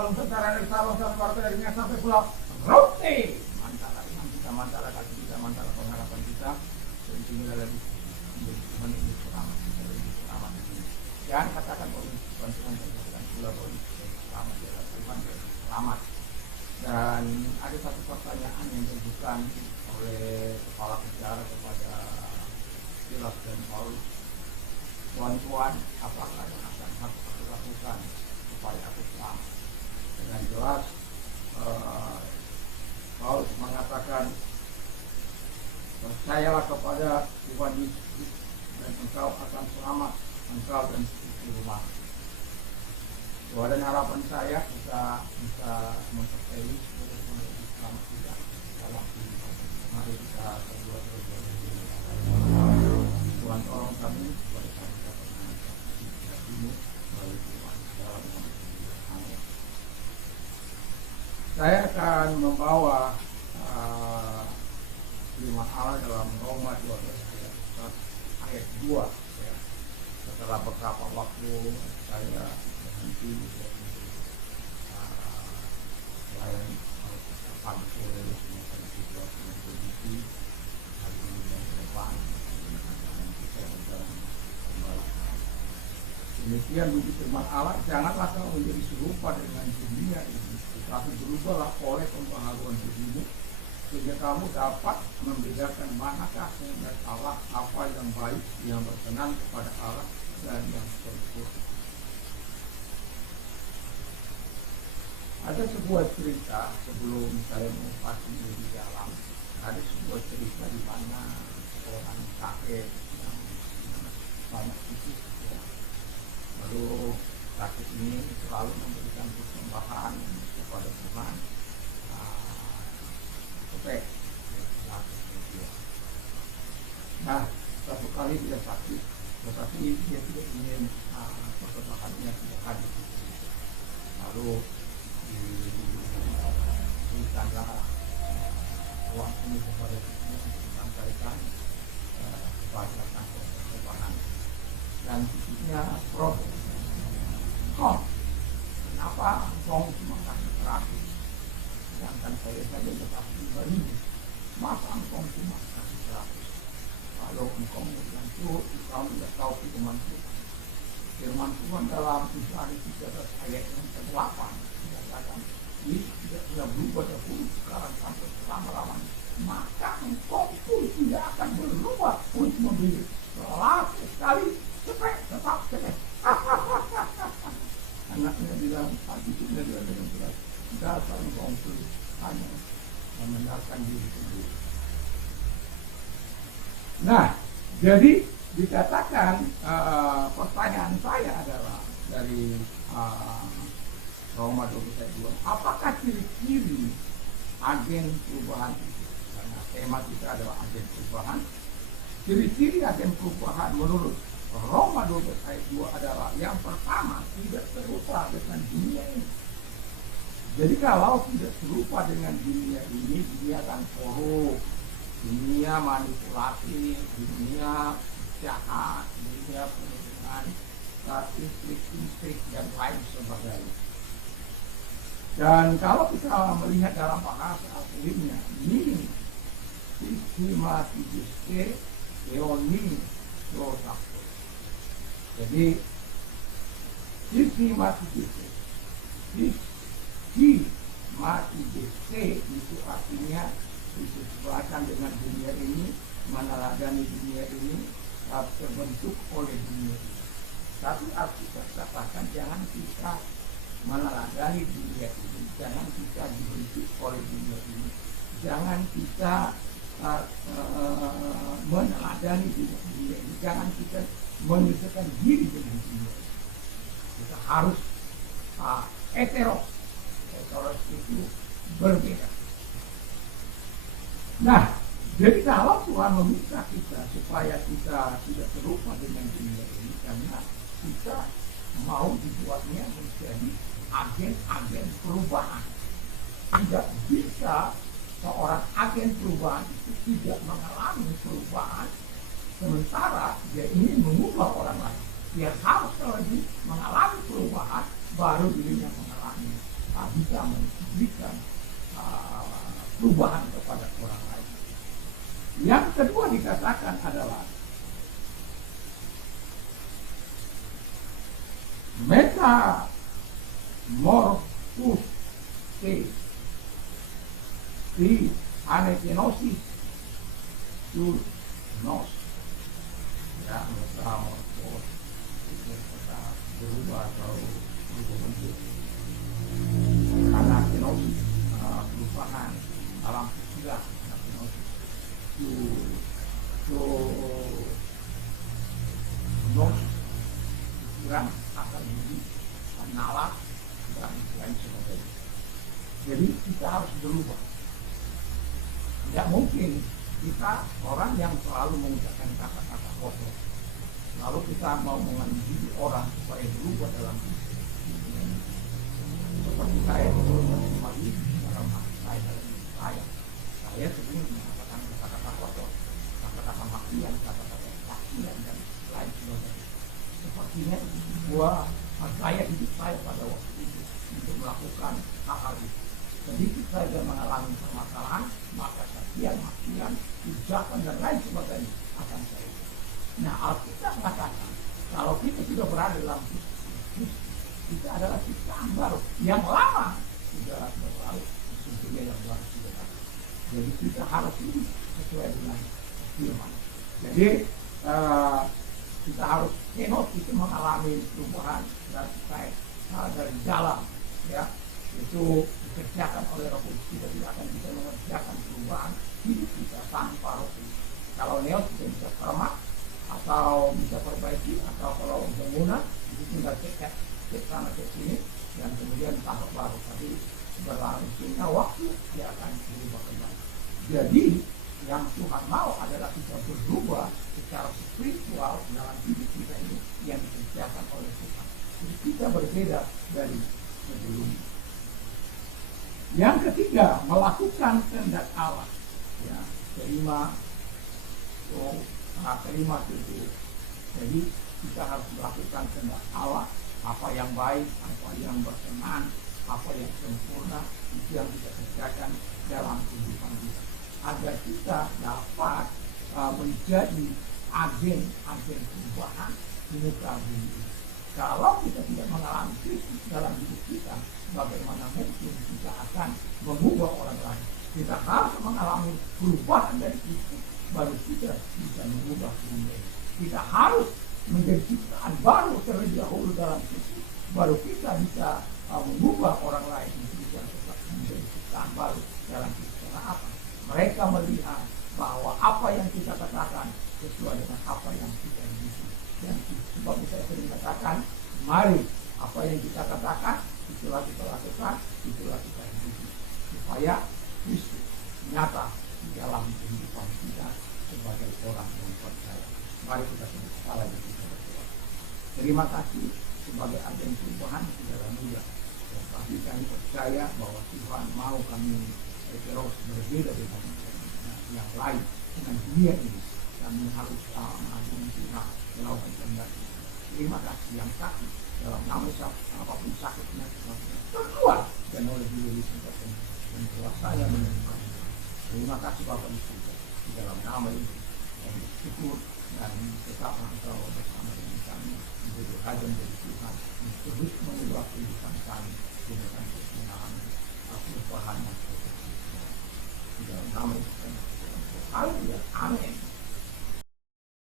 kalung tentara dari Sabang sampai Merauke, dari Nias sampai Pulau Rote. Mantara iman kita, mantara kasih kita, mantara pengharapan kita. Dan sinilah lagi menjadi Tuhan ini selamat kita, lebih selamat di sini. Jangan katakan bahwa Tuhan katakan pula bahwa selamat adalah Tuhan selamat. Dan ada satu pertanyaan yang diajukan oleh kepala penjara kepada Silas dan Paulus. Tuan-tuan, apakah yang akan harus aku lakukan supaya aku selamat? Dengan jelas Paulus mengatakan, percayalah kepada Tuhan Yesus dan engkau akan selamat, engkau dan istri rumah. Doa dan harapan saya kita bisa mempercayai sebagai menjadi selamat kita dalam kehidupan. Mari kita berdoa Tuhan tolong kami supaya kami dapat menghadapi ini melalui Tuhan dalam nama Yesus. Saya akan membawa firman Allah dalam Roma 12 ayat 2. Setelah beberapa waktu saya berhenti selain pagi sore semua pada situasi yang kondisi hari ini dan ke depan kita berjalan kembali. Demikian bunyi firman Allah, janganlah kamu menjadi serupa dengan dunia ini, tetapi berubahlah oleh pembaharuan dirimu, sehingga kamu dapat membedakan manakah kehendak Allah, apa yang baik, yang berkenan kepada Allah, dan yang sempurna. Ada sebuah cerita sebelum saya mengupas ini di dalam. Ada sebuah cerita di mana orang kakek yang banyak titik, ya. Lalu kakek ini selalu memberikan persembahan kepada Tuhan. Nah, satu kali dia sakit, tetapi dia tidak ingin persembahannya tidak hadir. Lalu diberikanlah uang ini kepada kita disampaikan kepada kantor persembahan, dan titiknya protes. Kenapa engkau cuma kasih 100? Sedangkan saya saja tetap pribadi, masa engkau cuma kasih 100? Kalau engkau memberikan turut, engkau tidak tahu firman Tuhan. Firman Tuhan dalam Ibrani 13 ayat yang ke-8 dikatakan, ini tidak pernah berubah dahulu, sekarang sampai selama-lamanya. Maka engkau pun tidak akan berubah untuk memberi selalu sekali cepet, tetap cepet. Anaknya bilang, pagi sudah dia dengan berat, dasar engkau pun hanya membenarkan diri sendiri. Nah, jadi dikatakan pertanyaan saya adalah dari Roma 12:2, apakah ciri-ciri agen perubahan itu? Karena tema kita adalah agen perubahan. Ciri-ciri agen perubahan menurut Roma 12:2 adalah yang pertama, tidak serupa dengan dunia ini. Jadi kalau tidak serupa dengan dunia ini, dunia akan korup, dunia manipulatif, dunia jahat, dunia penuh dengan intrik-intrik dan lain sebagainya. Dan kalau kita melihat dalam bahasa aslinya, ini sistematiske eoni dosaku. Jadi sistematiske itu artinya disesuaikan dengan dunia ini, meneladani dunia ini, terbentuk oleh dunia ini. Tapi Alkitab katakan jangan kita meneladani dunia ini, jangan kita dibentuk oleh dunia ini, jangan kita meneladani dunia ini, jangan kita menyesuaikan diri dengan dunia ini. Kita harus heteros itu berbeda. Nah, jadi kalau Tuhan meminta kita supaya kita tidak serupa dengan dunia ini, karena kita mau dibuatnya menjadi agen-agen perubahan. Tidak bisa seorang agen perubahan itu tidak mengalami perubahan sementara dia ingin mengubah orang lain. Dia harus lagi mengalami perubahan baru dirinya mengalami bisa memberikan perubahan kepada orang lain. Yang kedua dikatakan adalah metamorphose di anekenosis to nos. Ya, metamorphose itu kata berubah atau berubah bentuk. Anekenosis perubahan dalam istilah anekenosis to nos kurang akan menjadi nalar dan lain sebagainya. Jadi kita harus berubah. Tidak mungkin kita orang yang selalu mengucapkan kata-kata kotor, lalu kita mau mendidik orang supaya berubah dalam hidup. Seperti saya dulu menerima diri dalam hati saya, dalam hidup saya sering mengatakan kata-kata kotor, kata-kata makian, kata-kata makian dan lain sebagainya. Sepertinya saya hidup saya pada waktu itu untuk melakukan hal-hal itu. Sedikit saja mengalami permasalahan, maka makian, ucapan dan lain sebagainya akan saya. Nah, Alkitab mengatakan kalau kita sudah berada dalam Kristus, kita adalah ciptaan baru. Yang lama sudah berlalu, sesungguhnya yang baru sudah datang. Jadi kita harus hidup sesuai dengan firman. Jadi kita harus itu mengalami perubahan dari dalam, ya, itu dikerjakan oleh Roh Kudus. Kita tidak akan bisa mengerjakan perubahan hidup kita tanpa Roh Kudus. Kalau Neos kita bisa permak atau bisa perbaiki, atau kalau bangunan itu tinggal cek sana cek sini dan kemudian tambah baru. Tapi berlangsungnya waktu dia akan berubah kembali. Jadi yang Tuhan mau adalah kita berubah secara spiritual dalam hidup kita ini yang dikerjakan oleh Tuhan. Jadi kita berbeda dari sebelumnya. Yang ketiga, melakukan kehendak Allah. Ya, terima itu. Jadi kita harus melakukan kehendak Allah. Apa yang baik, apa yang berkenan, apa yang sempurna, itu yang kita kerjakan dalam kehidupan kita. Agar kita dapat menjadi agen perubahan di muka bumi. Kalau kita tidak mengalami Kristus dalam hidup kita, bagaimana mungkin kita akan mengubah orang lain? Kita harus mengalami perubahan dari Kristus, baru kita bisa mengubah dunia. Kita harus menjadi ciptaan baru terlebih dahulu dalam Kristus, baru kita bisa mengubah orang lain menjadi ciptaan baru dalam Kristus. Karena apa? Mereka melihat bahwa apa yang kita katakan sesuai dengan apa yang kita miliki. Dan sebab saya sering katakan, mari apa yang kita katakan, itulah kita lakukan, itulah kita hidupi. Supaya Kristus nyata di dalam kehidupan kita sebagai orang yang percaya. Mari kita sebut salah dan kita berdoa. Terima kasih sebagai agen perubahan saudara mulia. Tapi kami percaya bahwa Tuhan mau kami terus berbeda dengan yang lain, dengan dunia ini. Kami harus mengagumi Tuhan melakukan kehendak. Terima kasih yang sakit dalam nama apapun sakitnya terkeluar dan oleh diri sebagainya dan kuasanya menemukan. Terima kasih Bapak di surga di dalam nama ini. Dan syukur dan tetap engkau bersama dengan kami menjadi agen dari Tuhan terus mengubah kehidupan kami dengan kesenangan perubahan yang di dalam nama ini. Haleluya. Amin.